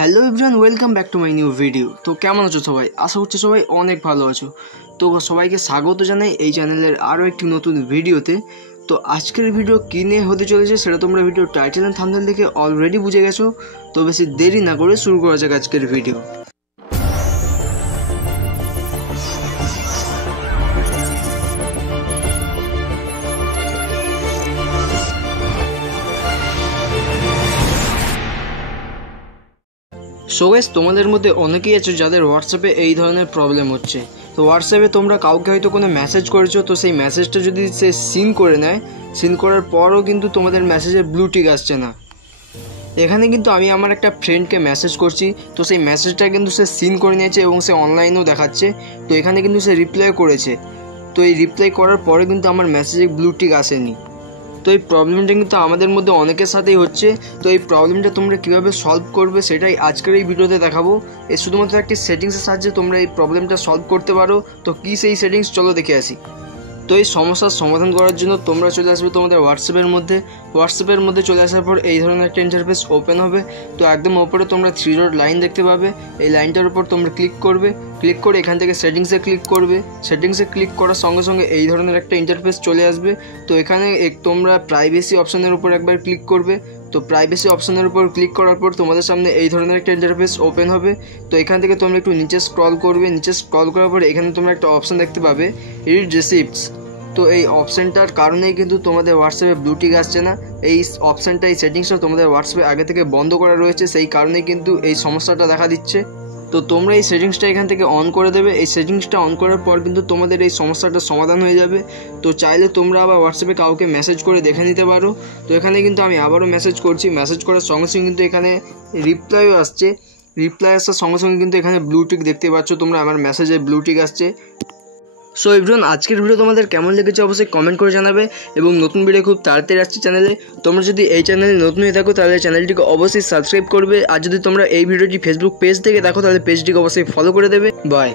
Hello everyone, welcome back to my new video. তো কেমন আছো সবাই? আশা করছি সবাই অনেক ভালো আছো। তো সবাইকে স্বাগত জানাই এই চ্যানেলের আরও একটি নতুন ভিডিওতে। তো আজকের ভিডিও কী নিয়ে হতে চলেছে সেটা তোমরা ভিডিও টাইটেল অ্যান্ড থাম্বনেল দেখে অলরেডি বুঝে গেছো। তো বেশি দেরি না করে শুরু করা যাক আজকের ভিডিও। সো গাইস, তোমাদের মধ্যে অনেকেই আছো যাদের হোয়াটসঅ্যাপে এই ধরনের প্রবলেম হচ্ছে। তো হোয়াটসঅ্যাপে তোমরা কাউকে হয়তো কোনো মেসেজ করেছো, তো সেই মেসেজটা যদি সে সিন করে নেয়, সিন করার পরও কিন্তু তোমাদের মেসেজে ব্লু টিক আসছে না। এখানে কিন্তু আমি আমার একটা ফ্রেন্ডকে মেসেজ করছি, তো সেই মেসেজটা কিন্তু সে সিন করে নিয়েছে এবং সে অনলাইনেও দেখাচ্ছে। তো এখানে কিন্তু সে রিপ্লাই করেছে, তো এই রিপ্লাই করার পরে কিন্তু আমার মেসেজে ব্লু টিক আসেনি। তো এই প্রবলেমটা কিন্তু আমাদের মধ্যে অনেকের সাথেই হচ্ছে। তো এই প্রবলেমটা তোমরা কীভাবে সলভ করবে সেটাই আজকের এই ভিডিওতে দেখাবো। এই শুধুমাত্র একটি সেটিংসের সাহায্যে তোমরা এই প্রবলেমটা সলভ করতে পারো। তো কী সেই সেটিংস, চলো দেখে আসি। তো এই সমস্যার সমাধান করার জন্য তোমরা চলে আসবে তোমাদের হোয়াটসঅ্যাপের মধ্যে চলে আসার পর এই ধরনের একটা ইন্টারফেস ওপেন হবে। তো একদম ওপরে তোমরা 3 ডট লাইন দেখতে পাবে। এই লাইনটার উপর তোমরা ক্লিক করে এখান থেকে সেটিংসে ক্লিক করবে। সেটিংসে ক্লিক করার সঙ্গে সঙ্গে এই ধরনের একটা ইন্টারফেস চলে আসবে। তো এখানে তোমরা প্রাইভেসি অপশানের উপর একবার ক্লিক করবে। তো প্রাইভেসি অপশানের উপর ক্লিক করার পর তোমাদের সামনে এই ধরনের একটা ইন্টারফেস ওপেন হবে। তো এখান থেকে তোমরা একটু নিচে স্ক্রল করবে। নিচে স্ক্রল করার পরে এখানে তোমরা একটা অপশান দেখতে পাবে, রিড রিসিপ্টস। তো এই অপশানটার কারণেই কিন্তু তোমাদের হোয়াটসঅ্যাপে ব্লু টিক আসছে না। এই অপশানটা, এই সেটিংসটা তোমাদের হোয়াটসঅ্যাপে আগে থেকে বন্ধ করা রয়েছে, সেই কারণেই কিন্তু এই সমস্যাটা দেখা দিচ্ছে। তো তোমরা এই সেটিংসটা এখান থেকে অন করে দেবে। এই সেটিংসটা অন করার পর কিন্তু তোমাদের এই সমস্যাটার সমাধান হয়ে যাবে। তো চাইলে তোমরা আবার হোয়াটসঅ্যাপে কাউকে মেসেজ করে দেখে নিতে পারো। তো এখানে কিন্তু আমি আবারও মেসেজ করছি। মেসেজ করার সঙ্গে সঙ্গে কিন্তু এখানে রিপ্লাইও আসছে। রিপ্লাই আসার সঙ্গে সঙ্গে কিন্তু এখানে ব্লু টিক দেখতে পাচ্ছ তোমরা, আমার মেসেজে ব্লু টিক আসছে। সো এভরিওয়ান, আজকের ভিডিও তোমাদের কেমন লেগেছে অবশ্যই কমেন্ট করে জানাবে। এবং নতুন ভিডিও খুব তাড়াতাড়ি আসছে চ্যানেলে। তোমরা যদি এই চ্যানেলে নতুন হয়ে থাকো তাহলে চ্যানেলটিকে অবশ্যই সাবস্ক্রাইব করবে। আর যদি তোমরা এই ভিডিওটি ফেসবুক পেজ থেকে দেখো তাহলে পেজটিকে অবশ্যই ফলো করে দেবে। বাই।